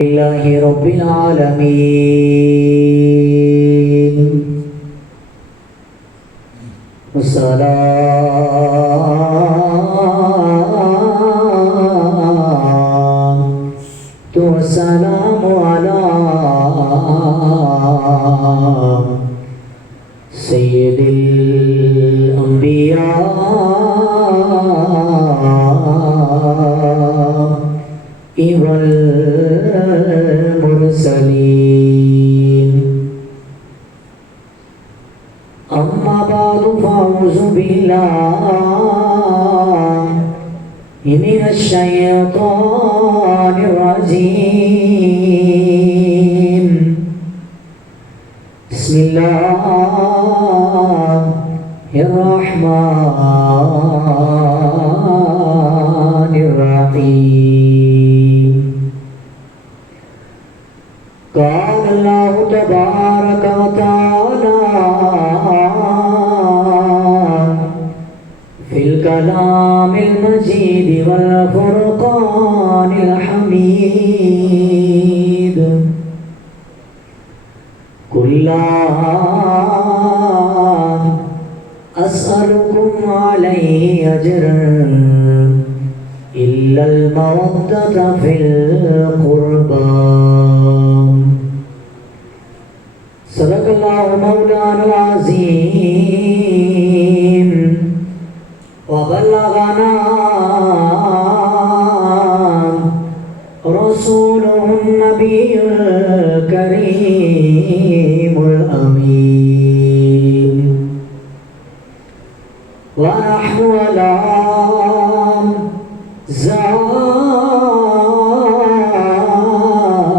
لله رب العالمين والصلاة والسلام على سيد الأنبياء والمرسلين أما بعد فأعوذ بالله من الشيطان الرجيم بسم الله الرحمن الرحيم قال الله تبارك وتعالى في الكلام المجيد والفرقان الحميد قل لا أسألكم عليه أجرا إلا المودة في القربى صدق الله مولانا العظيم وبلغنا رسوله النبي الكريم الأمين ونحن على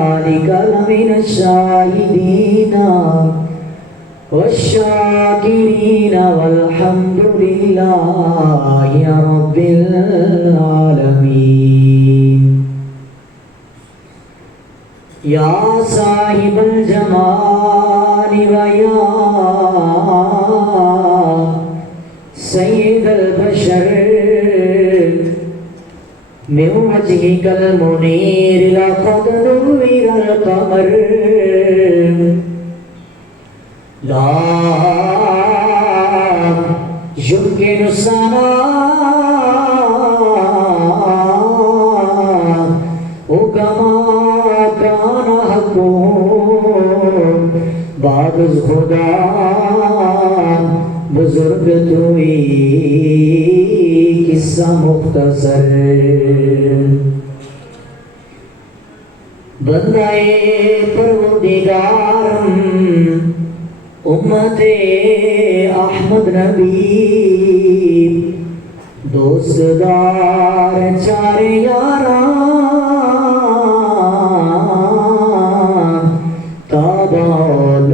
ذلك لمن الشاهدين والشاكرين والحمد لله رب العالمين يا صاحب الجمال ويا سيد البشر من وجهك المنير لقد نور القمر لا يمكن الثناء كما كان حقه بعد خدا بزرگ توئی قصہ مختصر بندہ پروردگارم امت احمد نبی دوست دار چار یاران تاب اولاد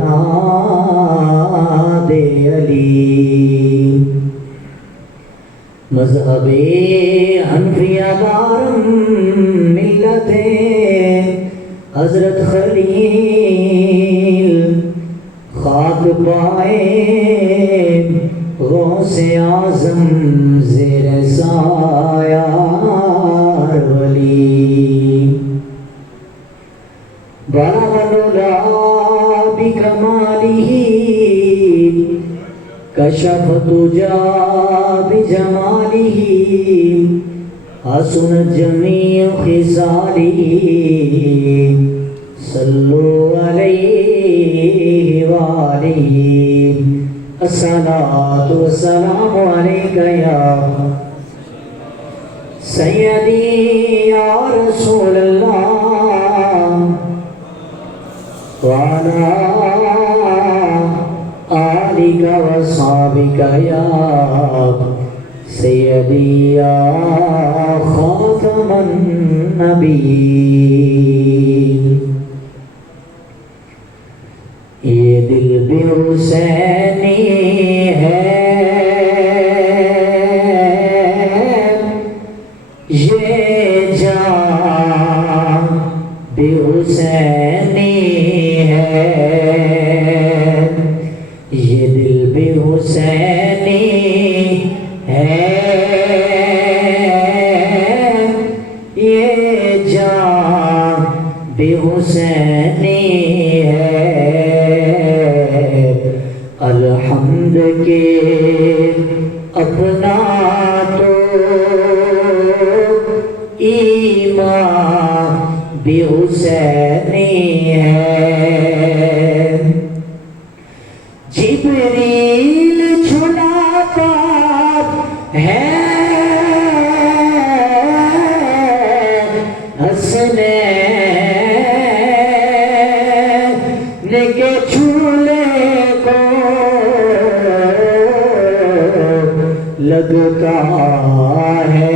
علی مذہب حنفیہ دارم ملت حضرت خلیل خاک پائے غوث اعظم زیر سایہ ولی بلغ العلا بکمالہ کشف الدجا بجمالہ حسن جمیع خصالہ صلو علیہ وآلہ الصلاة والسلام علیکہ یا سیدی یا رسول اللہ وعلا آلک وصحابک یا سیدی یا خاتم النبیین یہ دل بھی حسینی ہے یہ جان بھی حسینی ہے یہ دل بھی حسینی ہے یہ جان بے حسینی ہے الحمد کے اپنا تو ایمان بے حسینی ہے جبریل چھڑاتا ہے حسنین کے چولے کو لگتا ہے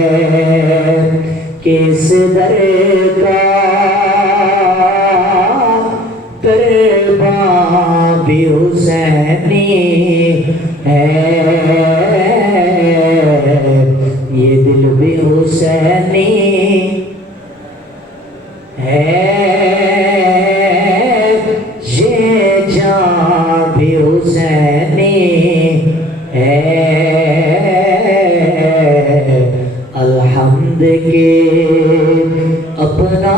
کس در کا درباں بھی حسینی ہے یہ دل بھی حسینی ہے یہ جان بھی حسینی ہے الحمد کے اپنا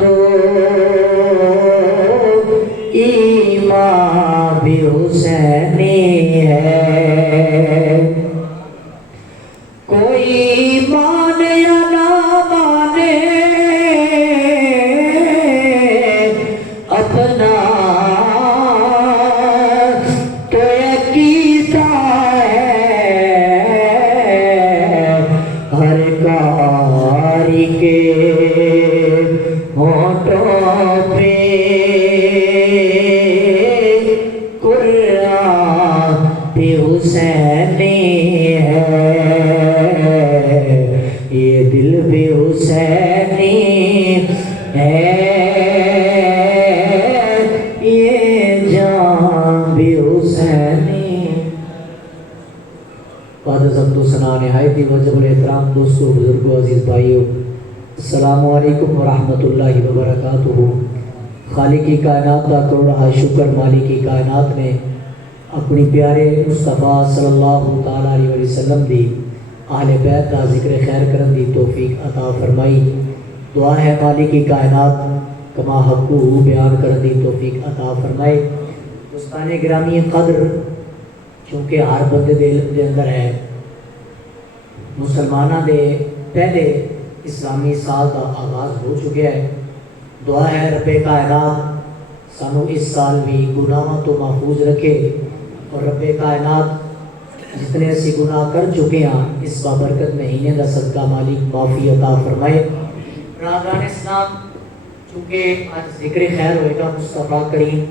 تو ایمان بھی حسینی ہے کوئی مانے یا نہ مانے اپنا تو عقیدہ ہے ہر کاری کے ہونٹوں پہ قرآن بھی حسینی ہے یہ دل بھی حسینی ہے یہ جان بھی حسینی قادر ضبط و ثنا نہایتی وجب الاحترام دوستو بزرگو عزیز بھائیو السلام علیکم ورحمۃ اللہ وبرکاتہ خالق کی کائنات کا کروڑا شکر مالک کی کائنات نے اپنی پیارے مصطفیٰ صلی اللہ تعالیٰ علیہ وسلم دی اہل بیت کا ذکر خیر کرن دی توفیق عطا فرمائی دعا ہے مالک کی کائنات کما حقو بیان کرن دی توفیق عطا فرمائے دوستان گرامی قدر چونکہ ہر بندے دے علم دے اندر ہے مسلمانہ دے پہلے اسلامی سال کا آغاز ہو چکے ہے دعا ہے رب کائنات سانو اس سال بھی گناہوں تو محفوظ رکھے اور رب کائنات جتنے اسی گناہ کر چکے ہیں اس بابرکت مہینے کا صدقہ مالک معافی عطا فرمائے برادران اسلام چونکہ آج ذکر خیر ہوئے گا مصطفیٰ کریم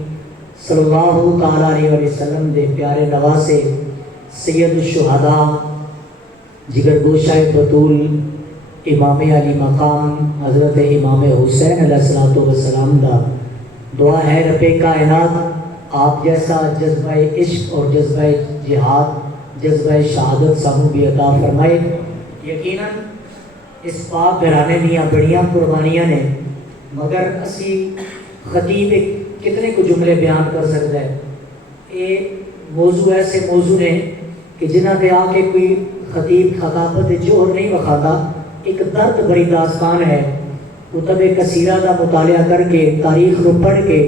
صلی اللہ تعالیٰ علیہ وسلم دے پیارے نواسے سید الشہداء جگر گوشہ بطول امام علی مقام حضرت امام حسین علیہ السلام دا دعا ہے رب کائنات آپ جیسا جذبہ عشق اور جذبہ جہاد جذبہ شہادت سانو بھی عطا فرمائے یقیناً اس پاک گھرانے دیاں بڑیاں قربانیاں نے مگر اسی خطیب کتنے کو جملے بیان کر سکتا ہے یہ موضوع ایسے موضوع نے کہ جنہ دے آ کے کوئی خطیب خطابت جوہر نہیں وکھاتا ایک درد بری داستان ہے کتب کثیرہ دا مطالعہ کر کے تاریخ رو پڑھ کے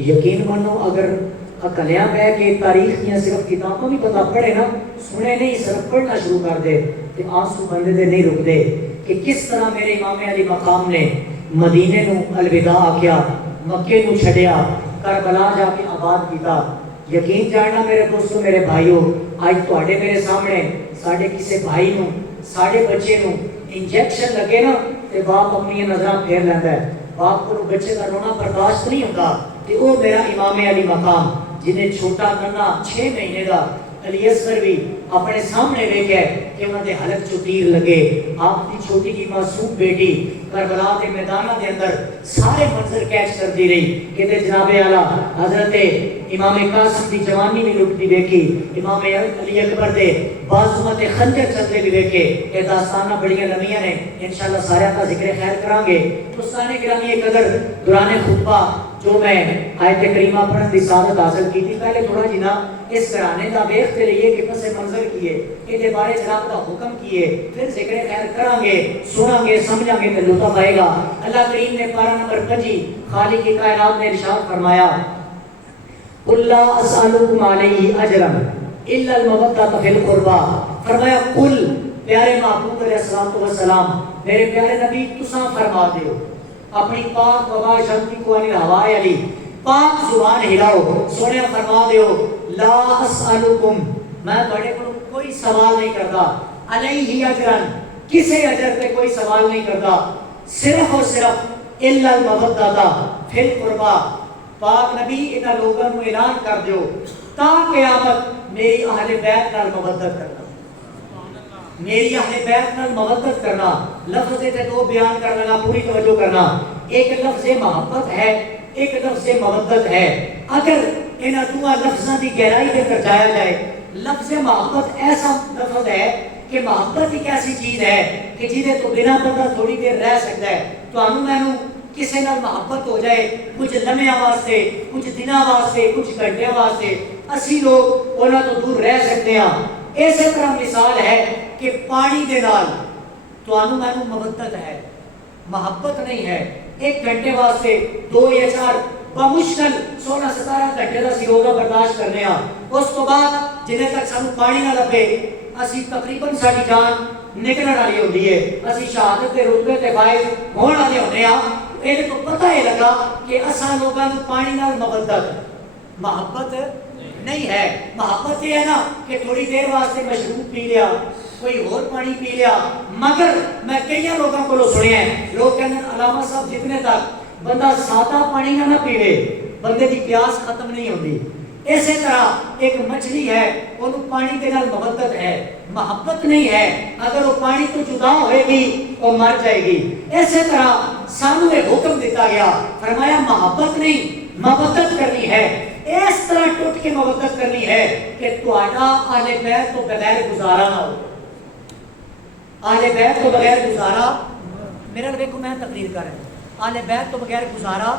یقین منو اگر اکلیاں بہ کے تاریخ یا صرف کتابوں بھی پتہ پڑھے نا سنے نہیں صرف پڑھنا شروع کر دے تو آنسو بندے دے نہیں رک دے کہ کس طرح میرے امام علی مقام نے مدینے نو الوداع آکیا مکے نو چھڑیا کربلا جا کے آباد کیتا یقین جاننا میرے دوستو میرے بھائیو آج تواڈے میرے سامنے ساڈے کسے بھائی نو ساڈے بچے نو انجیکشن لگے نا تے باپ اپنی نظراں پھیر لیندا ہے باپ کو بچے کا رونا برداشت نہیں ہوتا تے او میرا امام علی مقام جنہیں چھوٹا ننا 6 مہینے دا علی اصغر بھی اپنے سامنے ویکھے کہ انہاں دے حلق چو تیر لگے آپ کی چھوٹی کی معصوم بیٹی کربلا کے میدانہ دے اندر سارے منظر کیچ کر دی رہی کہ جناب اعلیٰ حضرت امام قاسم دی جوانی بھی لٹتی دیکھی امام علی اکبر دے بازومت خنجر چلتے بھی دیکھے یہ داستانہ بڑیاں لمیاں نے انشاءاللہ سارے کا ذکر خیر کریں گے دوستان گرامی قدر دوران خطبہ جو میں آیت کریمہ پڑھن دی سعادت حاصل کی تھی پہلے تھوڑا جی نا اس گھرانے دا ویکھتے رہیے کہ پس منظر نازل کیے یہ بارے رب کا حکم کیے پھر ذکر خیر کریں گے سنیں گے سمجھیں گے تو لطف آئے گا۔ اللہ کریم نے پارہ نمبر 25 خالق کائنات نے ارشاد فرمایا قل لا اسألکم علیہ اجرا الا المودۃ فی القربى، فرمایا قل پیارے محبوب علیہ الصلوۃ والسلام میرے پیارے نبی تساں فرما دیو اپنی پاک وبا شانتی کو ان ہوا علی پاک زبان ہلاؤ سونے فرما دیو لا اسألکم میں بڑے کو کوئی سوال نہیں کرتا علیہ اجرا کسی اجر پہ کوئی سوال نہیں کرتا صرف اور صرف الا المودۃ فی القربى، پاک نبی انہاں لوگوں کو اعلان کر دیو تا قیامت میری اہل بیت نال مودت کرنا، میری اہل بیت نال مودت کرنا۔ لفظ تے دو بیان کرنا لگا پوری توجہ کرنا، ایک لفظ محبت ہے ایک لفظ مودت ہے۔ اگر انہاں دو لفظاں دی گہرائی دے کر جایا جائے، لفظ محبت ایسا لفظ ہے کہ محبت ایک ایسی چیز ہے کہ جیدے تو بنا بندہ تھوڑی دیر رہ سکتا ہے۔ تو انہوں میں کسی نال محبت ہو جائے کچھ لمحہ واسطے کچھ دنوں واسطے کچھ گھنٹے واسطے اسی لوگ انہاں تو دور رہ سکتے ہیں۔ اسی طرح مثال ہے کہ پانی دے نال تو انہوں میں محبت ہے محبت نہیں ہے۔ ایک گھنٹے واسطے 2 یا 4 بمشکل 16-17 گھنٹے کا سروزہ برداشت کرنے ہاں، اس تو بعد جنہیں تک سانو پانی نہ لبے اسی تقریباً ساری جان نکلنے والی ہوتی ہے، اسی شہادت کے رتبے تے فائز ہونے والے ہونے ہاں۔ یہ تو پتہ ہی لگا کہ اساں لوگوں کو پانی نال محبت نہیں ہے۔ محبت یہ ہے نا کہ تھوڑی دیر واسطے مشروب پی لیا کوئی اور پانی پی لیا، مگر میں کئی لوگوں کو سنیا ہے لوگ کہتے ہیں علامہ صاحب جتنے تک بندہ سادہ پانی نہ پیوے بندے کی پیاس ختم نہیں ہوتی۔ اسی طرح ایک مچھلی ہے انہوں پانی کے نال محبت ہے محبت نہیں ہے، اگر وہ پانی تو جدا ہوئے گی وہ مر جائے گی۔ اسی طرح سانو ایک حکم دیتا گیا فرمایا محبت نہیں محبت کرنی ہے، اس طرح ٹوٹ کے محبت کرنی ہے کہ تہاڈا اہل بیت تو بغیر گزارا نہ ہو، اہل بیت تو بغیر گزارا میرا دیکھو میں تقریر کر رہا ہوں اہل بیت تو بغیر گزارا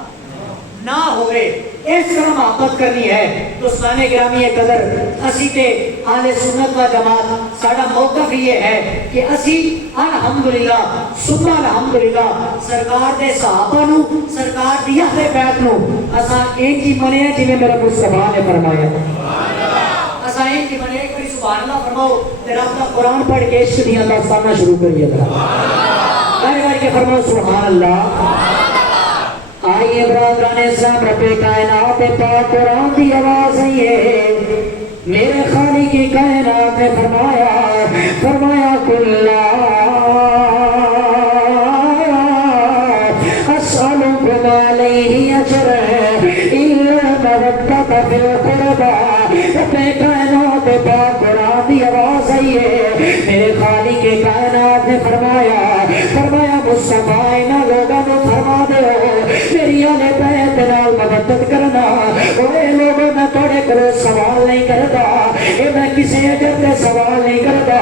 نہ ہوئے، اس طرح محبت کرنی ہے۔ تو سان گرامی قدر اسی تے اہل سنت و جماعت ساڈا موقف یہ ہے کہ اسی الحمدللہ ثم الحمدللہ سرکار دے صحابہ نو سرکار دی اہل بیت نو اساں انج ہی منیا جویں میرا مصطفیٰ نے فرمایا، اساں انج ہی منیا۔ ایک باری سبحان اللہ فرماؤ تے رب دا قرآن پڑھ کے عشق دیاں داستاناں شروع کریے ذرا، کر کے فرماؤ سبحان اللہ۔ آئیے برادران اسلام رب کائنات پاک قرآن دی آواز ہے، میرے خالق کی کائنات نے فرمایا کلا اسألکم علیہ اجرا الا المودۃ فی القربى، رب کائنات پاک قرآن دی آواز ہے، میرے خالق کی کائنات نے فرمایا مصطفیٰ انہاں لوگوں کو فرما دو میری اہل بیت نال مدد کرنا، اے لوگوں میں تھوڑے کو سوال نہیں کرتا، اے میں کسی اجر تے سوال نہیں کرتا،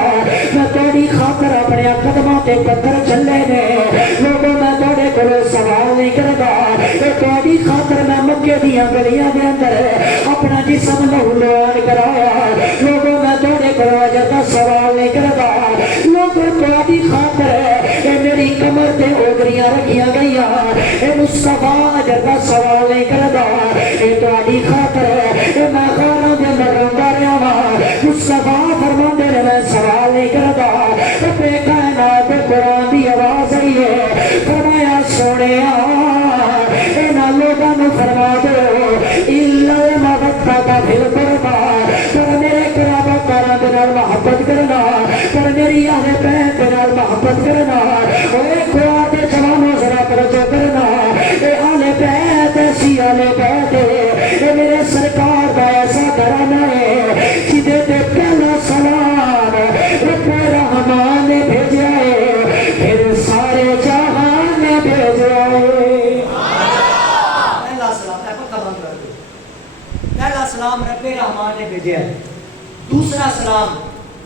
میں تھوڑی خاطر اپنے قدموں تے پتھر چلے نے، لوگوں میں تھوڑے کو سوال نہیں کرتا، اے تھوڑی خاطر میں مکے دیاں گلیاں دے اندر اپنا جسم لہولوان کرایا، لوگوں میں تھوڑے کو اجر دا سوال نہیں کرتا، لوگوں تھوڑی خاطر اے میری کمر تے اوگریاں رکھیاں گئیاں، اے مصطفیٰ اجر دا سوال نہیں کردا، اے تہاڈی خاطر اے میں غاراں دے اندر روندا رہیا واں، مصطفیٰ فرماندے نے میں سوال نہیں کردا، رب کائنات قرآن دی آواز آئی ہے، فرمایا سونیا انہاں لوگاں نوں فرما دو الا المودۃ فی القربى، پر میرے قرابہ کاراں دے نال محبت کرنا، پر میری اہل بیت دے نال محبت کرنا، اے قرآن دے جوانوں ذرا توجہ کرنا، اے اہل بیت ایسی اہل بیت اے میرے سرکار دا ایسا گھرانہ ہے جدے تے پہلا سلام رب رحمان نے بھیجا ہے پھر سارے جہان نے بھیجا ہے۔ پہلا سلام پہلا سلام رب رحمان نے بھیجا ہے، دوسرا سلام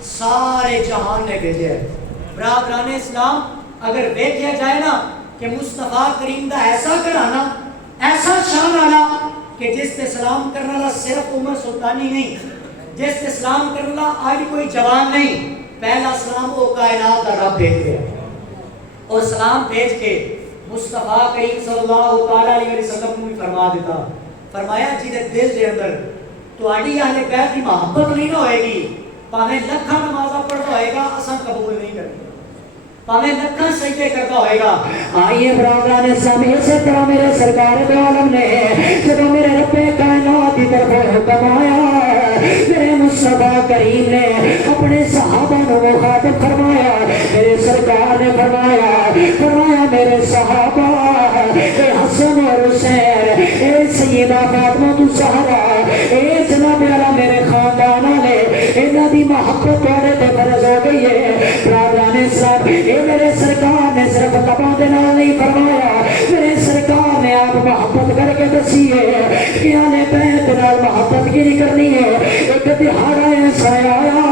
سارے جہان نے بھیجا ہے۔ برادران اسلام اگر دیکھا جائے نا کہ مصطفیٰ کریم دا ایسا گھرانہ ایسا شان والا کہ جس تے سلام کرنے والا صرف عمر سلطانی نہیں جس تے سلام کرنا آج کوئی جوان نہیں، پہلا سلام وہ کائنات کا رب بھیج گیا اور سلام بھیج کے مصطفیٰ کریم صلی اللہ تعالیٰ علیہ وسلم نے فرما دیتا، فرمایا جیدے دل دے اندر تو آڈی اہل بیت کی محبت نہیں نہ ہوئے گی، پاہمیں لکھا نمازہ پڑھتا ہوئے گا اساں قبول نہیں کریں گے، پاہمیں لکھا سجدے کرتا ہوئے گا۔ آئیے برادران اسلامی، اسی طرح میرے سرکار دو عالم نے جب میرے رب کائنات کی طرف حکم آیا، میرے مصطفیٰ کریم نے اپنے صحابہ کو مخاطب فرمایا، میرے سرکار نے فرمایا میرے صحابہ، اے حسن اور حسین، اے سیدہ فاطمہ الزہرا، اے جناب والا میرے خاندان والے، انہاں دی محبت توڑے تے فرض ہو گئی ہے۔ برادران اسلام، اے میرے سرکار نے صرف لباں دے نال نہیں فرمایا، میرے سرکار نے آپ محبت کر کے دسی ہے کہ آنے بیت نال محبت کی نہیں کرنی ہے۔ ایک دہاڑا ایسا آیا،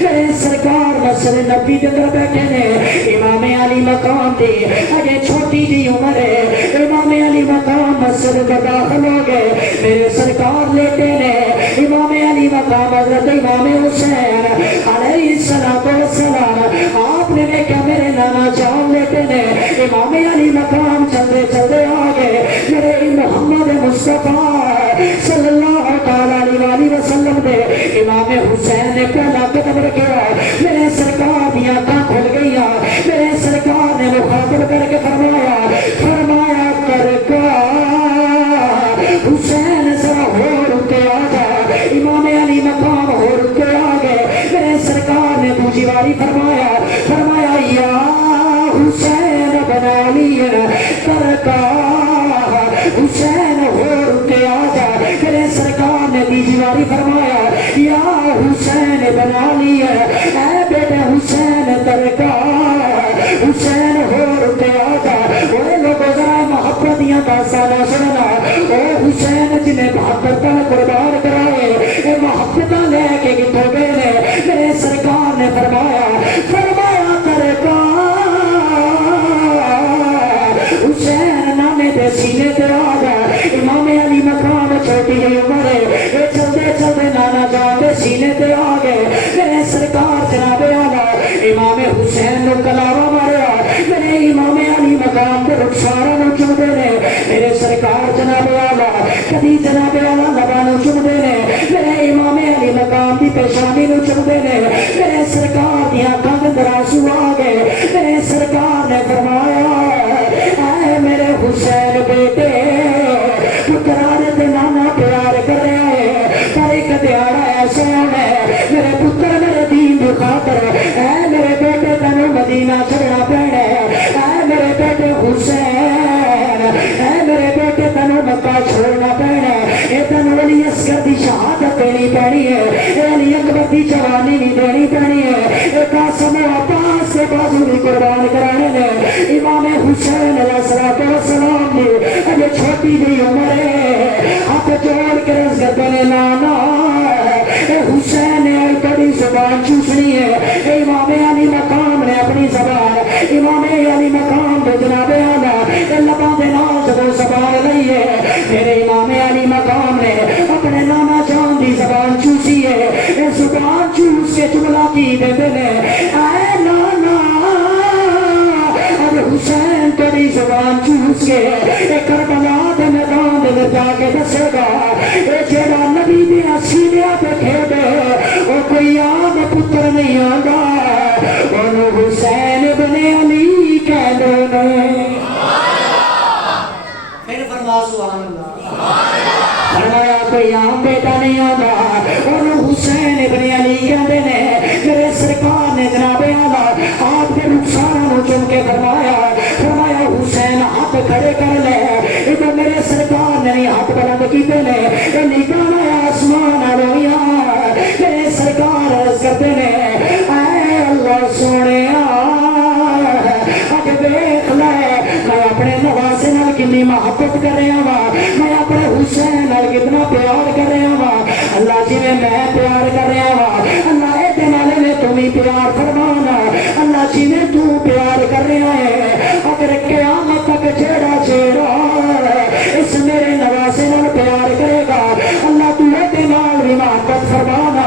میرے سرکار مسجد نبی کے اندر بیٹھے نے، امام علی مقام دی اجے چھوٹی دی عمر ہے، امام علی مقام مسجد میں داخل ہو گئے، میرے سرکار لیٹے نے، امام علی مقام حضرت امام حسین علیہ السلام، آپ نے دیکھا میرے نانا جان لیٹے نے، امام علی مقام چلتے چلتے آگئے، میرے محمد مصطفیٰ صلی اللہ علیہ وسلم دے امام حسین نے پہلا قدم رکھا، میرے سرکار دیا آنکھاں کھل گئی، میرے سرکار نے مخاطب کر کے فرمایا کرکا حسین ذرا ہو رکے آجا، امام علی مقام ہو رکے آگئے، میرے سرکار نے دوسری باری فرمایا یا حسین بنا لی کرکا حسین ہو رکے آجا، میرے سرکار نے تیسری باری فرمایا یا حسین بنا لی اے بیٹے حسین کرکا حسین ہو رکے آجا۔ وہ لوگوں ذرا محبت دیا داستانہ سننا، اے حسین جنہیں 72 پل قربان کرائے، اے محبتہ لے کے کتوں گئے نے، میرے سرکار نے فرمایا کرکا حسین نانے دے سینے تے آجا، امام علی مقام چھوٹی جی عمر ہے، اے چلتے چلتے نانا جان دے سینے تے آگئے، میرے سرکار جناب آلا امام حسین نو کلاوہ ماریا، میرے امام علی مقام دے رخسارہ نو چمدے نے، میرے سرکار جناب آلا کدی جناب آلا لبا نو چمدے نے، میرے امام علی مقام دی پیشانی نو چمدے نے، میرے سرکار دی آنکھاں دے اندر آنسو آگئے، میرے سرکار نے فرمایا اے میرے حسین بیٹے پترانے تے نانا پیار کر رہے ہیں، پر ایک دیارہ ایسا ہے میرے پتر میرے دین دی خاطر، اے میرے بیٹے تنو مدینہ چھڑنا پیڑے، اے میرے بیٹے حسین، اے میرے بیٹے تنو مکہ چھوڑنا پیڑے، اے تنو علی اصغر دی شہادت دینی پڑی ہے، اے علی اکبر دی جوانی بھی دینی پڑی ہے، اے قاسم و عباس سے بازو بھی قربان کرانے نے، امام حسین علیہ السلام نے اجے چھوٹی دی عمر ہے، ہاتھ جوڑ کے رس گردنے نانا اے حسین نے بڑی زبان چوسنی ہے، اے امام علی مقام نے اپنی زبان، امام علی مقام دے جناب آلا اے لباں دے نال جدو زبان لئی ہے، میرے امام علی مقام نے اپنے نانا جان دی زبان چوسی ہے، اے زبان چوس کے جملہ کی دے دے اے نانا حسین تیری زبان چوس کے اے کربلا دے میدان دے جا کے دسے گا، اے جیڑا نبی دیا سینیا پہ کھیدے او کوئی عام پتر نہیں آگا، انہوں حسین ابن علی کہہ دے نے۔ پھر فرما سبحان اللہ، فرمایا کوئی عام بیٹا نہیں آگا، انہوں حسین ابن علی کہہ دے نے، میرے سرکار نے جناب آلا آپ کے رخسارہ نو چن کے فرمایا حسین ہاتھ کھڑے کر لے، ادھر میرے سرکار نے ہاتھ بلند کیتے نے، اے نگاہ آسمان آلویا، میرے سرکار عرض کرتے نے اے اللہ سونے اج دیکھ لے میں اپنے نواسے نال کتنی محبت کر رہا وا، میں اپنے حسین نال کتنا پیار کر رہا وا، اللہ جی میں پیار کر رہا وا، اللہ اے دے نالے نے تمہیں پیار فرمانا، اللہ جی میں تو پیار کر رہا ہے، اگر قیامت تک جیڑا اس میرے نواسے نال پیار کرے گا، اللہ تو اے دے نال بھی محبت فرمانا،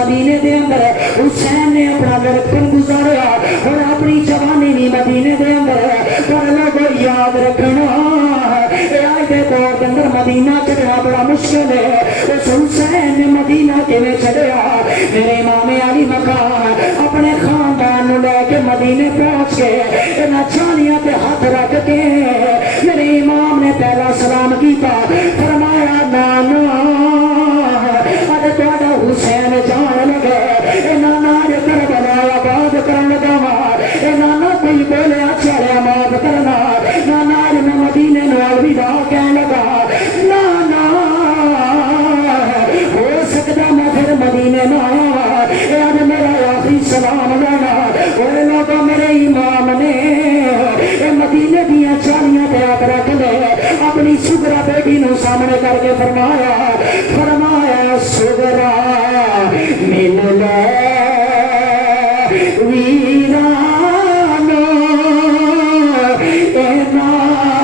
مدینے دے اندر حسین نے اپنا لڑکپن گزاریا اور اپنی جوانی بھی مدینے دے اندر پر لوگوں یاد رکھنا آج دے دور کے اندر مدینہ چڑھنا بڑا مشکل ہے اس حسین نے مدینہ کیویں چڑھیا میرے امام علی مقام اپنے خاندان نو لے کے مدینے پہنچ کے انہاں چھالیاں تے ہاتھ رکھ کے میرے امام نے پہلا سلام کیتا فرمایا نانا اج تہاڈا حسین جان لگے نانا اج کربلا آباد کرن لگا وا نانا کوئی بولیا چڑھیا معاف کرنا نانا اج میں مدینے نو الوداع کہن لگا نانا ہو سکتا میں پھر مدینے نہ آیا اج میرا آخری سلام لینا اور لوگوں میرے امام نے مدینے دیا چالیاں تے ہاتھ رکھ لے اپنی سگرا بیٹی نو سامنے کر کے فرمایا سگرا مل لے ویرانو اینا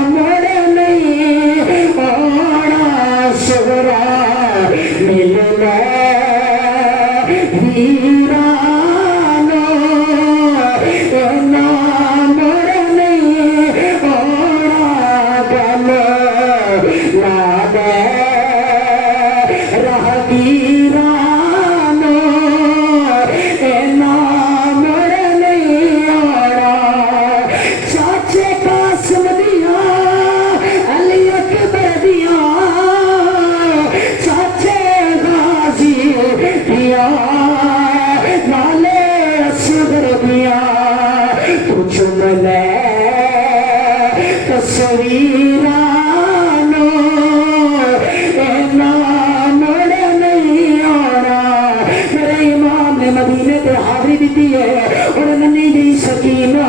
مڑ نہیں آنا سگرا مل لے ویرانو اینا مڑ نہیں آنا گل لا دے راہگیرانو اینا مڑ نہیں آنا چاچے قاسم دیا علی اکبر دیا چاچے غازی دیا نالے اصغر دیا تو چن لے تصویرانو اینا مڑ نہیں آنا میرے امام نے مدینے تے حاضری دیتی ہے اور ننی دی سکینہ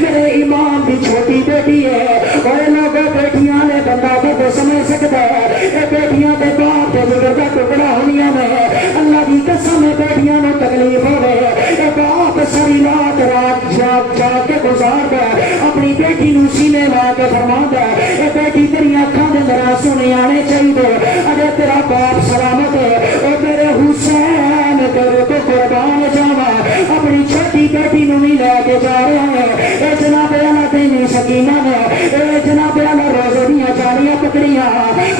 میرے امام دی چھوٹی بیٹی ہے اور لوگوں بیٹیاں نے بندہ کو سمجھ سکتا ہے اے بیٹیاں دے باپ تے بزرگ دا ٹکڑا ہونیاں میں اللہ دی قسم بیٹیاں نو تکلیف ہوے اے باپ ساری رات جاگ کے گزاردا اپنی بیٹی نو سینے لا کے فرماندا اے بیٹی تیری اکھاں دے اندر آنسو نہیں آنے چاہیے اجے تیرا باپ سلامت ہے او میرے حسین تیرے تو قربان جاواں اپنی چھوٹی بیٹی نو بھی لے کے جا رہا ہے اے جناب اعلیٰ تینی سکینہ نے اے جناب اعلیٰ روزے دیاں جاریاں پکڑیاں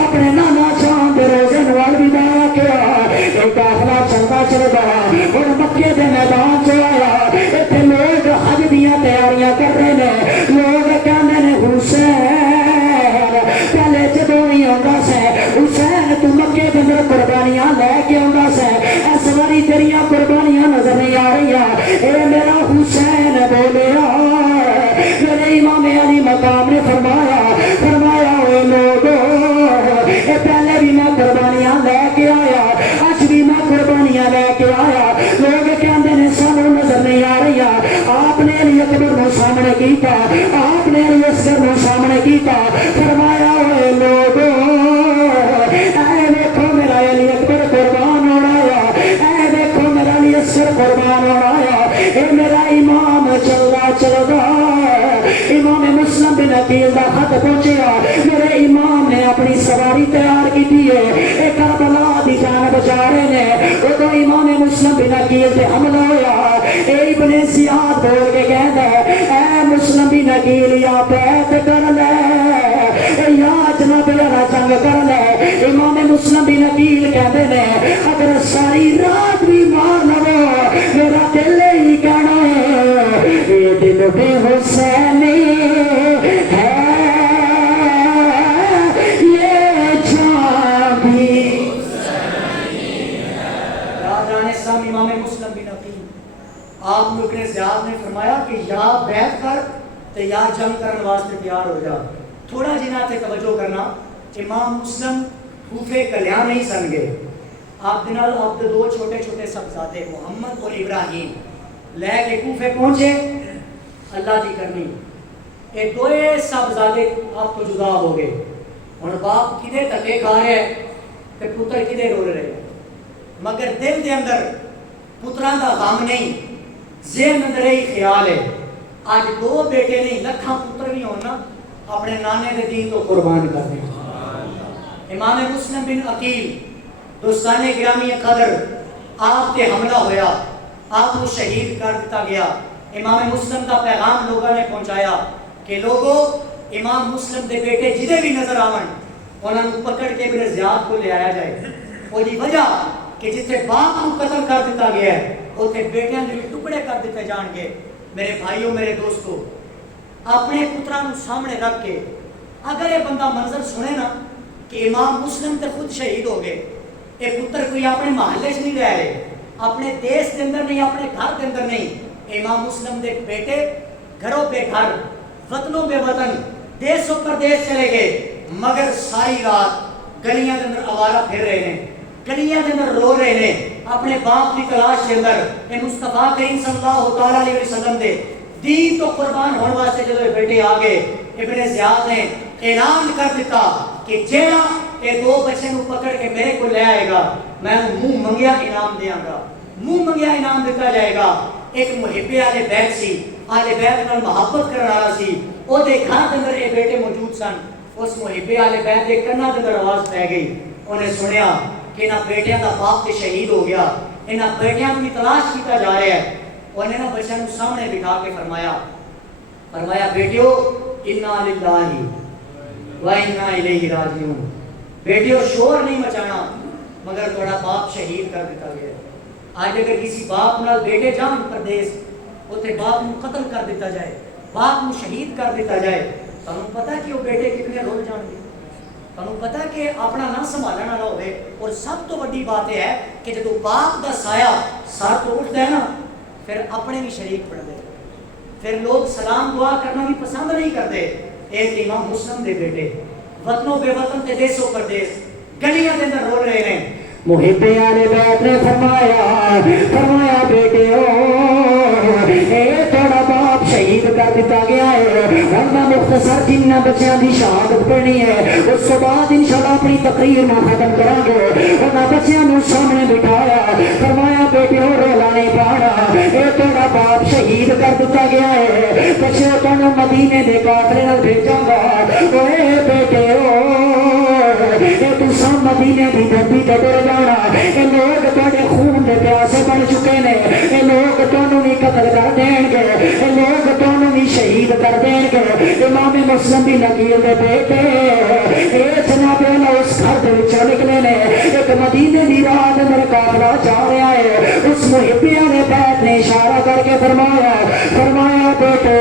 اپنے نانا جان دے روزے نو الوداع کیا اے قافلہ چلدا چلدا اور مکے دے میدان چ آیا ایتھے لوگ حج دیاں تیاریاں کر رہے نے لوگ کہندے نے حسین پہلے جدوں ہی آندا سے حسین تو مکے دے اندر قربانیاں لے کے آندا سے اس واری تیریاں قربانیاں نظر نہیں آ رہی اے میرا حسین بولیا میرے امام علی مقام نے فرمایا اے لوگو اے پہلے بھی میں قربانیاں لے کے آیا اج بھی میں قربانیاں لے کے آیا لوگ کہندے نے سانو نظر نہیں آ رہی آپ نے علی اکبر نو سامنے کیتا آپ نے علی اصغر نو سامنے کیتا فرمایا اے لوگو اے دیکھو میرا علی اکبر قربان ہونا اے دیکھو میرا علی اصغر قربان ہونا اے میرا امام چلدا امام مسلم بن عقیل دا خط پہنچیا میرے امام نے اپنی سواری تیار کی ہے اے کربلا دی جانب جا رہے نے ادو امام مسلم بن عقیل تے حملہ ہویا اے ابن زیاد بول کے کہندا اے مسلم بن عقیل یا بیعت کر لے یا جناب والا جنگ کر لے امام مسلم بن عقیل کہندے نے اگر ساری رات بھی مار لو میرا دل ہی کہنا ہے یہ دل بھی حسینی ہے یہ جان بھی راجان اسلام امام مسلم بن عقیل آپ نے ابن زیاد نے فرمایا کہ یا بیعت کر تے یا جنگ کرنے واسطے تیار ہو جا تھوڑا جنہ تے توجہ کرنا امام مسلم کوفے کلیاں نہیں سن گئے آپ دنال آپ دے دو چھوٹے چھوٹے صاحبزادے محمد اور ابراہیم لے کے کوفے پہنچے اللہ دی کرنی اے دوئے صاحبزادے آپ کو جدا ہو گئے اور باپ کدے تکے کھا رہے ہیں کہ پتر کدے رو رہے ہیں مگر دل دے اندر پتران دا غم نہیں ذہن اندر ہی خیال ہے آج دو بیٹے نہیں لکھاں پتر بھی ہونا اپنے نانے دے دین تو قربان کر دیں امام مسلم بن عقیل دوستان گرامی قدر آپ تے حملہ ہویا، آپ کو شہید کر دیتا گیا۔ امام مسلم کا پیغام لوگوں نے پہنچایا کہ لوگوں امام مسلم دے بیٹے جدے بھی نظر آون انہوں نے پکڑ کے ابن زیاد کو لے آیا جائے۔ وہ دی وجہ کہ جتنے باپ کو قتل کر دیتا گیا ہے اتنے بیٹیاں کے ٹکڑے کر دیتے جان گے۔ میرے بھائیوں، میرے دوستو، اپنے پتران سامنے رکھ کے اگر یہ بندہ منظر سنے نا کہ امام مسلم تے خود شہید ہو گئے، یہ پتر کوئی اپنے محلے سے نہیں رہ رہے، اپنے دیش کے اندر نہیں، اپنے گھر کے اندر نہیں، امام مسلم دے بیٹے گھروں بے گھر، وطنوں بے وطن، دیش و پردیش چلے گئے، مگر ساری رات گلیاں کے اندر آوارہ پھر رہے ہیں، گلیاں کے اندر رو رہے ہیں اپنے باپ کی تلاش کے اندر۔ اے مصطفیٰ کریم صلی اللہ علیہ وسلم دے دین تو قربان ہونے واسطے جب بیٹے آگے، ابن زیاد نے اعلان کر دیتا کہ جیڑا یہ دو بچے کو پکڑ کے میرے کو لے آئے گا میں منہ منگیا انعام دیاں گا، منہ منگیا انعام دیتا جائے گا۔ ایک محب آل بیت سی، آل بیت نال محبت کرنے والا سی، او دے گھر کے اندر یہ بیٹے موجود سن۔ اس محب آل بیت کے کنا کے اندر آواز پہ گئی، انہیں سنیا کہ انہاں بیٹیاں دا باپ تے شہید ہو گیا، انہاں بیٹیاں کی تلاش کیتا جا رہا ہے۔ انہیں نا بچوں کو سامنے بٹھا کے فرمایا بیٹیو انا للہ و انا الیہ راجعون، بیٹیو شور نہیں مچانا، مگر تھوڑا باپ شہید کر دیتا گیا۔ آج اگر کسی باپ نال بیٹے جان پردیس اتنے باپ کو قتل کر دیتا جائے، باپ کو شہید کر دیتا جائے، تمہیں پتہ کہ وہ بیٹے کتنے رول جان گے، تمہیں پتہ کہ اپنا نہ سنبھالنا نہ ہوئے۔ اور سب تو بڑی بات یہ ہے کہ جب باپ کا سایہ سر تو اٹھتا ہے نا پھر اپنے بھی شریک پڑ دے، پھر لوگ سلام دعا کرنا بھی پسند نہیں کرتے۔ ایک امام مسلم دے بیٹے وطنوں بے وطن تے دیسوں پردیس گلیاں کے اندر رو رہے ہیں۔ محب آل بیت نے فرمایا بیٹے تھوڑا باپ شہید کر دیتا گیا ہے، اور میں مختصر جن بچیاں دی شہادت پڑھنی ہے اس کے بعد انشاءاللہ اپنی تقریر میں ختم کریں گے۔ انہاں بچیاں نو سامنے بٹھایا، فرمایا بیٹے رولا نہیں پانا، یہ تھوڑا باپ شہید کر دیتا گیا ہے، بچے تمہیں مدینے دے قافلے نال بھیجاں گا۔ اے بیٹے تو سب مدینے دی دھرتی تے ٹر جانا، یہ لوگ تھوڑے خون دے پیاسے بن چکے نے، یہ لوگ تمہیں بھی قتل کر دیں گے، یہ لوگ تمہیں بھی شہید کر دیں گے۔ امام مسلم بھی نکیل دے بیٹے اے جناب اللہ اس گھر دے وچوں نکلے نے، ایک مدینے دی راہ دے اندر قافلہ جا رہا ہے۔ اس محب آل بیت نے اشارہ کر کے فرمایا بیٹے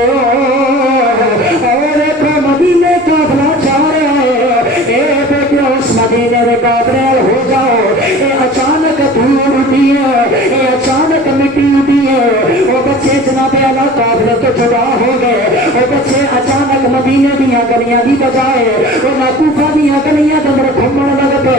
اور ایک مدینے قافلہ جا رہا ہے، اے بیٹے اس مدینے دے قافلے ہو جاؤ۔ اے اچانک دھول اٹھی ہے، اے اچانک مٹی اٹھی ہے، وہ بچے جناب اللہ قافلے تو جدا ہو گئے، وہ بچے اچانک مدینے دیاں گلیاں دی بجائے وہ کوفہ دیاں گلیاں دے اندر گھومن لگ پے۔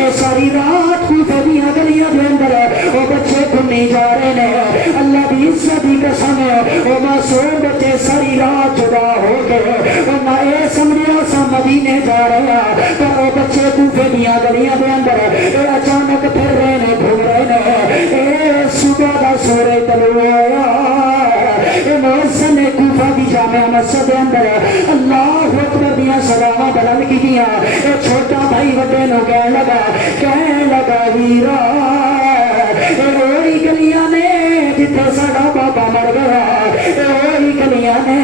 اے ساری رات کوفہ دیاں گلیاں دے اندر وہ بچے گھومے جا رہے ہیں۔ اللہ دی عزت دی قسم ہے وہ معصوم بچے ساری رات جدا ہو گئے، ورنہ اے سمجھو سا مدینے جا رہے ہیں، پر وہ بچے کوفہ دیاں گلیاں دے اندر اے اچانک پھر رہے نے، گھوم رہے ہیں۔ اے صبح دا سورج طلوع ہویا، اے مؤذن کوفہ دی جامع مسجد اندر اللہ اکبر دیاں سلاواں بلند کیتیاں۔ اے چھوٹا بھائی وڈے نو کہن لگا ویرا اے وہی گلیاں نے جتھے ساڈا بابا مر گیا، اے وہی گلیاں نے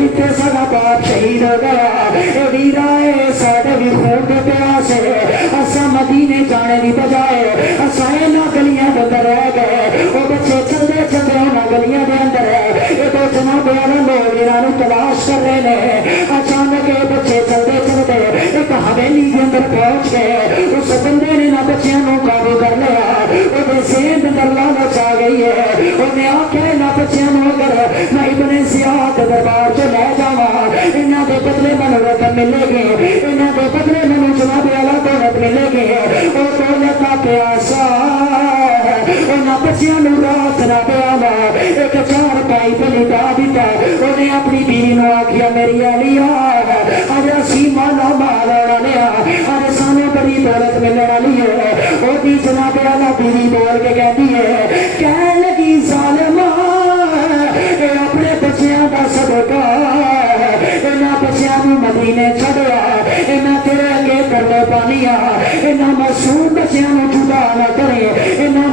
جتھے ساڈا باپ شہید ہو گیا، اے ویرا اے ساڈے بھی خون دے پیاسے اساں مدینے جانے دی بجائے اساں انہاں گلیاں دے اندر رہ گئے۔ وہ بچے چلدے چلدے انہاں گلیاں دے اندر یہ تو جناب والا لوگ انہوں تلاش کر رہے ہیں۔ اچانک یہ بچے چلتے چلتے ایک حویلی کے اندر پہنچ گئے، اس بندے نے نہ بچیاں نو قابو کر لیا، وہ ذہن اندر لالچ آ گئی ہے، انہیں آکھیا نہ بچیاں نو اگر میں ابن زیاد دربار چ لے جاواں انہاں دے بدلے مینوں رقم ملے گی، انہاں دے بدلے مینوں جناب والا دولت ملے گی، او دولت دا پیاسا انہاں بچیاں نو رات نہ پیا ایک چار پائی پہ لٹا دیتا۔ انہیں اپنی بیوی نو آکھیا میری علیہ اج اسی مالا مال والے اج سانو بڑی دولت ملنے والی ہے۔ وہ دی جناب والا بیوی بول کے کہن لگی ظالما اے اپنے بچیاں دا صدقہ انہاں بچیاں نو مدینے چھڈیا، انہاں تیرے اگے کرنے پانی انہاں معصوم بچیاں نو جدا نہ کرے، انہاں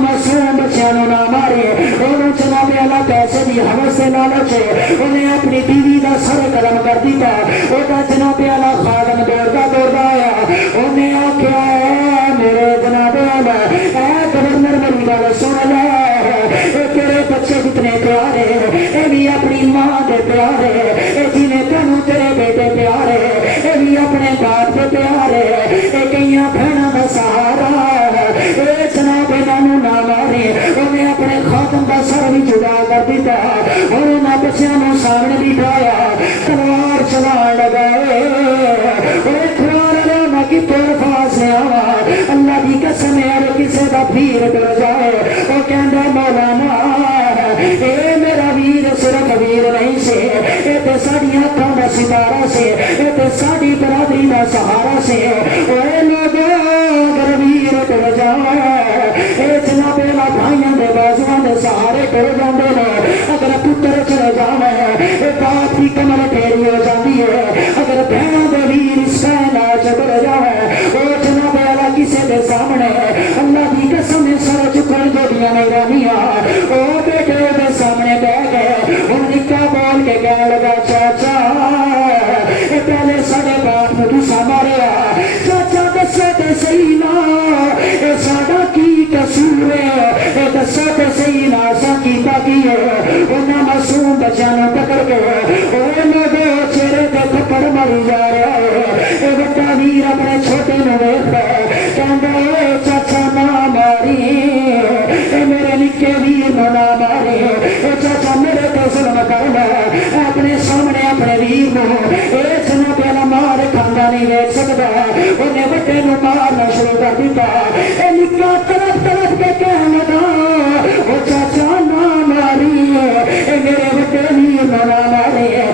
سے انہیں اپنی بیوی کا سر قلم کر دیتا وہ جناب والا خادم دوڑتا دوڑتا آیا انہیں آخیا میرے جناب والا اے گورنر میری گل سن لے تیرے بچے کتنے پیارے یہ بھی اپنی ماں کے پیارے جنہیں تینوں تیرے بیٹے پیارے یہ بھی اپنے باپ کے پیارے یہ کئی بہنوں کا سہارا جناب انہوں نہ مارے انہیں اپنے خاتم کا سر بھی جدا کر دیتا اور انہوں بچوں سامنے بٹھایا تلوار چلا لگائے کہ تیر پاس آوا اللہ کی قسم ہے کسی کا پیر ڈر جائے وہ کہندا مولانا اے میرا ویر صرف ویر نہیں سے اے تے ساڈی اکھاں دا ستارہ سے اے تے ساڈی برادری دا سہارا سے اے لوگوں اگر ویر ڈر جائے اے جناب والا بھائیاں دے بازواں دے سہارے ٹر جاندے نے اگر پتر چلے جاوے اے باپ کی کمر ٹیڑھی ہو جاندی ہے اگر بہنوں دے ویر اس کا علاج ڈر جائے او جناب والا کسے دے سامنے اللہ کی قسم سر چکن جوڑیاں نہیں رہنیاں او بیٹے دے سامنے بیٹھ گئے ان نکا بول کے کہنے لگا چاچا اے پہلے ساڈے باپ نوں تساں ماریا چاچا دسو تے صحیح نا اے ساڈا کی قصور ہے اے دسو تے صحیح نا اساں کیتا کی ہے انہاں معصوم بچیاں نوں پکڑ کے او لوگوں چہرے تے تھپڑ ماری جا رہا ہے اے بڑا ویر اپنے چھوٹے نوں ویکھدا کہندا اے چاچا نہ ماری اے میرے نکے ویر نوں نہ ماری اے چاچا میرے تے ظلم کردا اپنے سامنے اپنے ویر نوں اے جناب والا مار کھاندا نہیں ویکھ سکدا انہیں وڈے نوں مارنا شروع کر دیتا اے نکا تڑپ تڑپ کے کہن لگا او چاچا نہ ماری اے میرے وڈے ویر نوں نہ ماری اے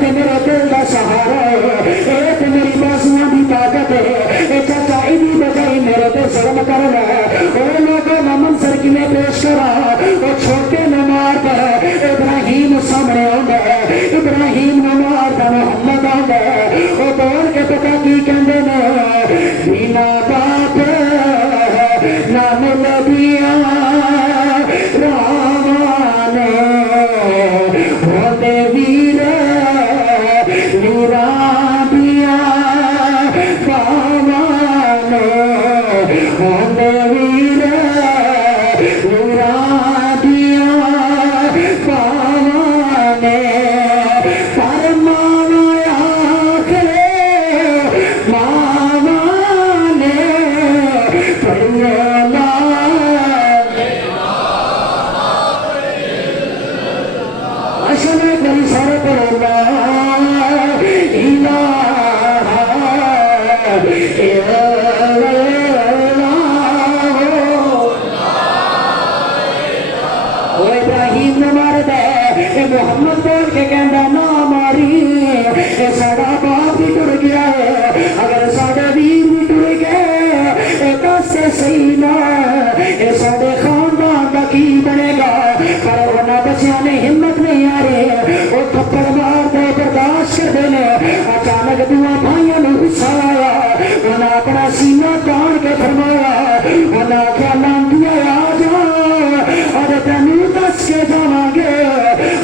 تے میرے دل دا سہارا ہے اے تے میری بازواں دی طاقت ہے اے چاچا ایدی بجائی میرے تے ظلم کر لے او لوگوں دا منظر کیویں پیش کرا او چھوٹے نوں مار دے ابراہیم سامنے آندا ہے ابراہیم نوں مار دا محمد آندا ہے او دوڑ کے پتا کی کہندے نے بنا باپ نام لبیا راوانے ہوندے ویر ویراں دیا باوانے ہوندے ویر ویراں دیا باوانے پر ماوا آخرے ماوانے پڑھیا لا اشن کری سر پر لا الہ ابراہیم نے مار دے محمد بول کے کہندا نہ ماری اے ساڈا باپ بھی ٹر گیا ہے اگر ساڈے ویر بھی ٹر گئے اے دس صحیح نہ اے ساڈے خاندان دا کی بنے گا پر انہاں بچیاں نے ہمت نہیں آ رہی وہ تھپڑ مار دے برداشت کر دے نے اچانک دواں بھائیاں نوں غصہ آیا انہاں اپنا سینہ تان کے فرمایا انہاں کیا لانتیاں آ جا اور تینوں دس کے جاواں گے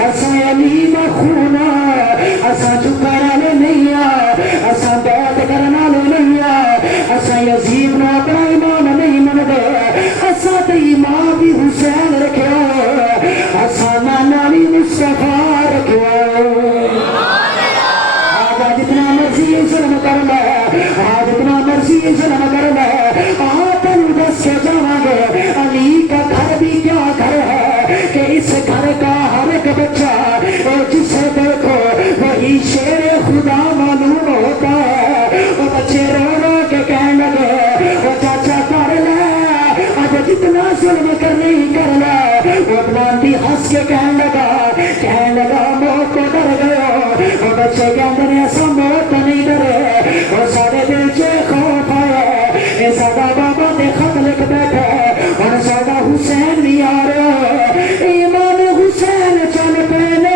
اساں علی دا خون اساں چکر والے نہیں اساں بیعت کرن والے نہیں اساں یزید نوں اپنا ایمان نہیں مندے اساں تے ایمان بھی حسین رکھیا اساں نانا بھی مصطفیٰ رکھیا آج جتنا مرضی ظلم کر لے آج جتنا مرضی ظلم کر لے تینوں دس کے جاواں گے علی کا گھر بھی کیا گھر ہے کہ اس گھر کا ہر ایک بچہ جسے دیکھو وہی شیر خدا معلوم ہوتا ہے وہ بچے رو رو کے کہنے لگے وہ چاچا کر لے اب جتنا ظلم کرنے ہی کر لے وہ بلندی ہنس کے کہنے لگا موت کو ڈر گئے وہ بچے کہتے ہیں ایسا موت نہیں ڈرے وہ سارے دل سے خوف آئے یہ سارا بابا نے خط لکھ بیٹھے اور سارا حسین بھی آ رہا ہے ایمان حسین چل پہلے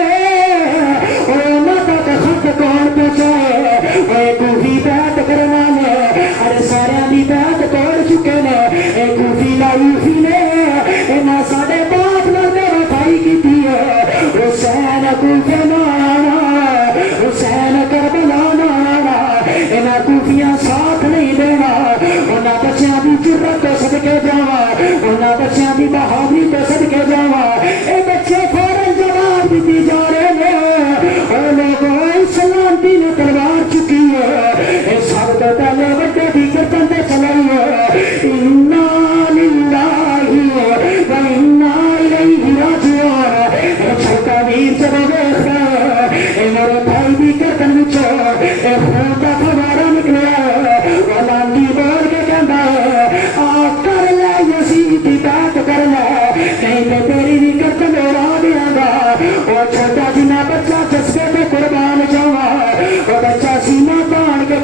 اور انہوں تک خط کون پہنچائے وہ کوفی بیعت کرنا لے ارے سارے بھی بیعت کر چکے نے کوفی لائفی نے انہاں سارے باپ لڑنے وفائی کی تھی حسین کو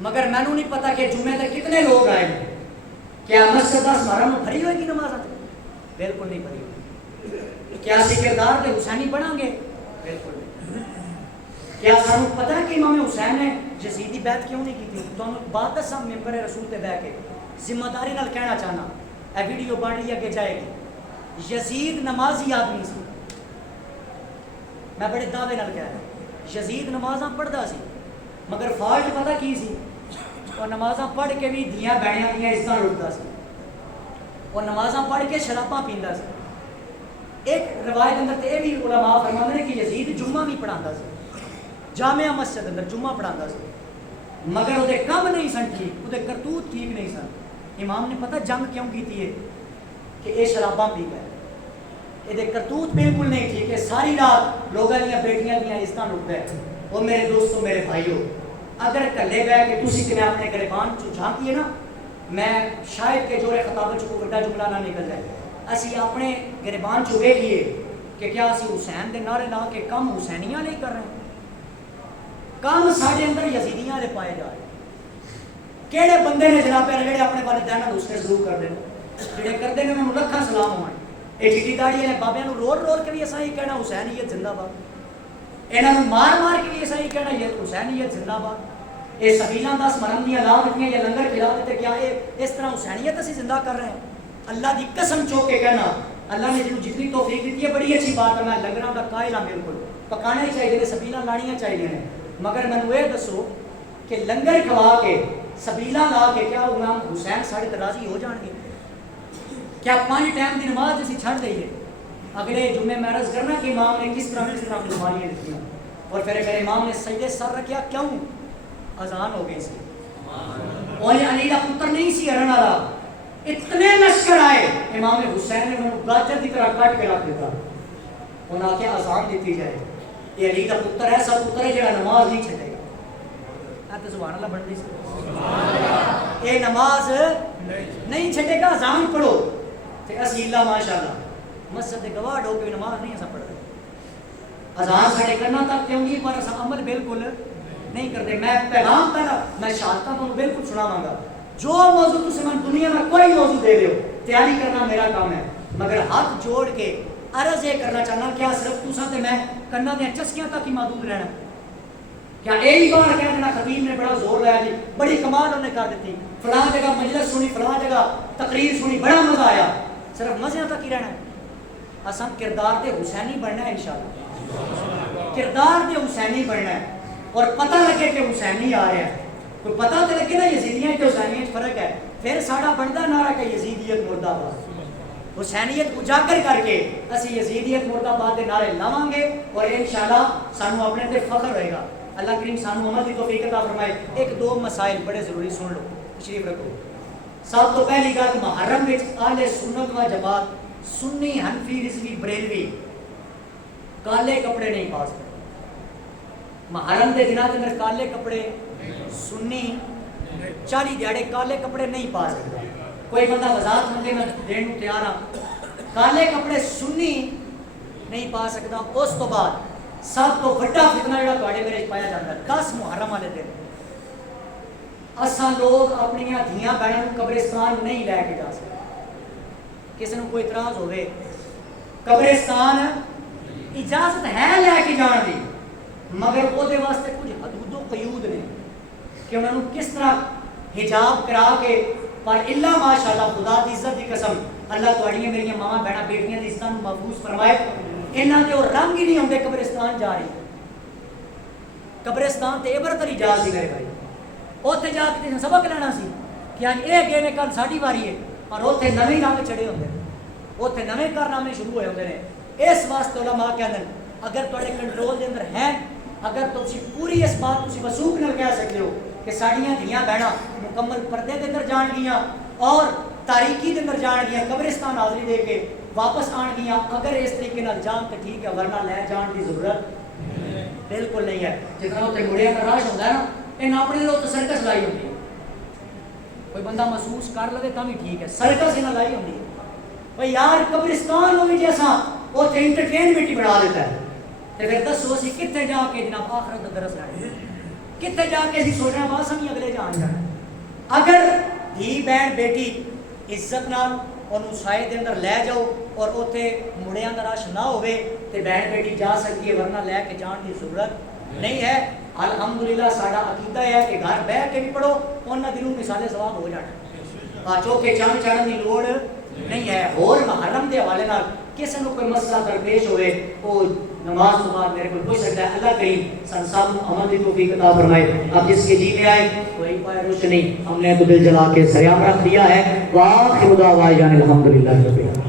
مگر مینوں نہیں پتا کہ جمعے تک کتنے لوگ آئے ہیں. کیا مسجد محرم بھری ہوئے گی نماز؟ بالکل نہیں بھری ہوئی. کیا اسی کردار کے حسینی بناں گے؟ بالکل نہیں. کیا سانوں پتا ہے کہ امام حسین نے یزیدی بیعت کیوں نہیں کی تھی؟ تو بات دساں ممبر رسول تے بیٹھ کے ذمہ داری نال کہنا چاہنا، اے ویڈیو بن رہی اگے جائے گی. یزید نمازی آدمی سی، میں بڑے دعوے نال کہہ رہا. یزید نمازاں پڑھدا سی مگر فالٹ پتہ کی سی؟ اور نمازاں پڑھ کے بھی دیاں بہنیاں دیاں عزتاں لٹدا سی، اور نمازاں پڑھ کے شراباں پیندا سی. ایک روایت اندر تے بھی علماء فرماندے نے کہ یزید جمعہ بھی پڑھاندا سی، جامعہ مسجد اندر جمعہ پڑھاندا سی، مگر وہ کم نہیں سن ٹھیک، وہ کرتوت ٹھیک نہیں سن. امام نے پتہ جنگ کیوں کیتی ہے؟ کہ یہ شراباں پی گئے، یہ کرتوت بالکل نہیں ٹھیک ہے. ساری رات لوگوں دیا بیٹیاں دیا عزتاں لٹدا ہے. وہ میرے دوستوں میرے بھائیوں، اگر کلے بہ کے تسی کنے اپنے گریبان چ جھانکیے نا، میں شاید کہ جوڑے خطابت چ کوئی بڑا جملہ نہ نکل جائے. اسی اپنے گریبان چ ویکھیے کہ کیا اسی حسین دے نعرے لا کے کم حسینیاں نہیں کر رہے ہیں؟ کم ساڈے اندر یزیدیاں دے پائے جا رہے. کہڑے بندے نے جناب جڑے اپنے والدین نال دوسرے ضرور کر دے، جڑے کردے نے انہاں نوں لکھاں سلام ہون. اے چٹی داڑھی والے بابیاں نوں روڑ روڑ کے بھی اساں یہ کہنا حسینیت زندہ باد، انہاں نوں مار مار کے بھی اساں یہ کہنا یہ حسینیت زندہ باد. اے سبیلاں 10 مرم دیاں لا دتیاں یا لنگر کھلا دیتے، کیا یہ اس طرح حسینیت اسی زندہ کر رہے ہیں؟ اللہ دی قسم چوک کے کہنا، اللہ نے جنوں جتنی توفیق دیتی ہے بڑی اچھی بات ہے. میں لنگراں دا قائل ہاں، بالکل پکانے ہی چاہیے، سبیلاں لانیاں چاہیے نے. مگر مینوں یہ دسو کہ لنگر کھوا کے سبیلاں لا کے کیا امام حسین ساڈے تے راضی ہو جان گے؟ کیا 5 ٹائم دی نماز اسی چھڑ دئیے؟ اگلے جمعے میں عرض کرنا کہ امام نے کس طرح بیماریاں دیتی، اور پھر میرے امام نے سجدے سر رکھیا کیوں؟ اذان ہو گئی سی. اور علی دا پتر نہیں سی ہرن والا، اتنے لشکر آئے، امام حسین نے انہوں گاجر کی طرح کٹ کے رکھ دیتا. انہوں نے آخیا اذان دیتی جائے. یہ علی دا پتر ایسا پتر ہے جڑا نماز نہیں چھڈے گا. تو سبحان اللہ بن گئی، یہ نماز نہیں چھڈے گا. اذان پڑھو تے اسی اللہ ماشاءاللہ مسجد دے گواہ ہو کے نماز نہیں ایسا پڑھتے. اذان ساڈے کرنا تک کیوں گی پر اسا عمل بالکل نہیں کرتے. میں پیغام پہلا میں شہادتاں تمہیں بالکل سناواں گا. جو موضوع تسی من دنیا میں کوئی موضوع دے دیو، تیاری کرنا میرا کام ہے. مگر ہاتھ جوڑ کے عرض یہ کرنا چاہنا، کیا صرف تساں تے میں کنا دے چسکیاں تک ہی محدود رہنا؟ کیا یہی بار کہہ دینا خطیب نے بڑا زور لایا جی، بڑی کمال انہوں نے کر دیتی، فلاں جگہ مجلس سنی، فلاں جگہ تقریر سنی، بڑا مزہ آیا، صرف مزے تک ہی رہنا ہے؟ اساں کردار دے حسینی بننا ہے انشاءاللہ. کردار دے حسینی بننا ہے اور پتہ لگے کہ حسینی آ رہا ہے. کوئی پتہ تو لگے نا یزیدیاں کے حسینیت فرق ہے. پھر ساڈا بنتا نعرہ کہ یزیدیت مردہ باد. حسینیت اجاگر کر کے اسی یزیدیت مردہ باد کے نعرے لاواں گے اور انشاءاللہ سانو اپنے تے فخر ہوئے گا. اللہ کریم سانو عمل کی توفیق عطا فرمائے. 1-2 مسائل بڑے ضروری سن لو، تشریف رکھو. سب تو پہلی گل، محرم وچ اہل سنت و جماعت سنی حنفی رضوی بریلوی کالے کپڑے نہیں پا سکتے. محرم دے دنوں کے اندر کالے کپڑے سنی 40 دیہڑے کالے کپڑے نہیں پا سکتا. کوئی بندہ وضاحت منگے میں دین کو تیار ہاں. کالے کپڑے سنی نہیں پا سکتا. اس تو بعد سب تو بڑا فتنہ جڑا تواڈے میرے پایا جاتا ہے 10 محرم والے دن اساں لوگ اپنی دھیاں بہنوں کو قبرستان نہیں لے کے جا سکتے. کسی نے کوئی اعتراض ہوئے؟ قبرستان اجازت ہے لے کے جان دی، مگر وہ دے واسطے کچھ حدود و قیود نے کہ انہوں نے کس طرح حجاب کرا کے. پر اللہ ماشاءاللہ خدا دی عزت دی قسم اللہ تواڈیاں میریاں ماواں بہناں بیٹیاں دی عزتاں نوں محفوظ فرمائے. انہاں دے اور رنگ ہی نہیں ہوندے قبرستان جا رہی. قبرستان تے عبرت والی جا سی میرے بھائی. اوتھے جا کے سبق لینا سی کہ اج اے گئے نے کل ساڈی واری ہے، اور اوتھے نویں رنگ چڑھے ہوندے نے، اوتھے نویں کارنامے شروع ہوئے ہوندے نے. اس واسطے علماء کہندے اگر تواڈے کنٹرول دے اندر ہیں، اگر تسی پوری اس بات تسی وثوق نال کہہ سکتے ہو کہ ساڈیاں دھیاں بہناں مکمل پردے دے اندر جان گیاں اور تاریکی دے اندر جان گیاں، قبرستان حاضری دے کے واپس آن گیاں، اگر اس طریقے نال جان تو ٹھیک ہے، ورنہ لے جان کی ضرورت بالکل نہیں ہے. جتنا اتنے مڑیاں کا راش ہوتا ہے نا، انہیں اپنے لوگ تو سرکس لائی ہوتی ہے. کوئی بندہ محسوس کر لے تو بھی ٹھیک ہے، سرکس انہیں لائی ہوتی ہے. بھائی یار قبرستان ہوگی جیسا اتنے انٹرٹینمنٹ ہی بنا دیتا ہے. تو پھر دسو اسی کتنے جا کے جناب آخرت کا درس لائیں؟ کتنے جا کے اسی سوچنا بس ہم اگلے جان جانا اگر دھی بہن بیٹی عزت نال انہوں سائے دے اندر لے جاؤ اور اتنے مڑیاں دا رش نہ ہوئے تو بہن بیٹی جا سکتی ہے ورنہ لے کے جان کی ضرورت نہیں ہے الحمدللہ ساڈا عقیدہ ہے کہ گھر بہ کے بھی پڑھو انہاں دلوں مثال ثواب ہو جانا چوکے چاند چڑھن کی لوڑ نہیں ہے اور محرم دے حوالے نال کسی کو کوئی مسئلہ درپیش ہوئے وہ نماز کے بعد میرے کو پوچھ سکتا ہے اللہ کریم سن سب عمل کی توفیق عطا فرمائے اب جس کے جی میں آئے کوئی پائے روشنی ہم نے تو دل جلا کے سریام رکھ دیا ہے وآخر دعوانا الحمدللہ رب العالمین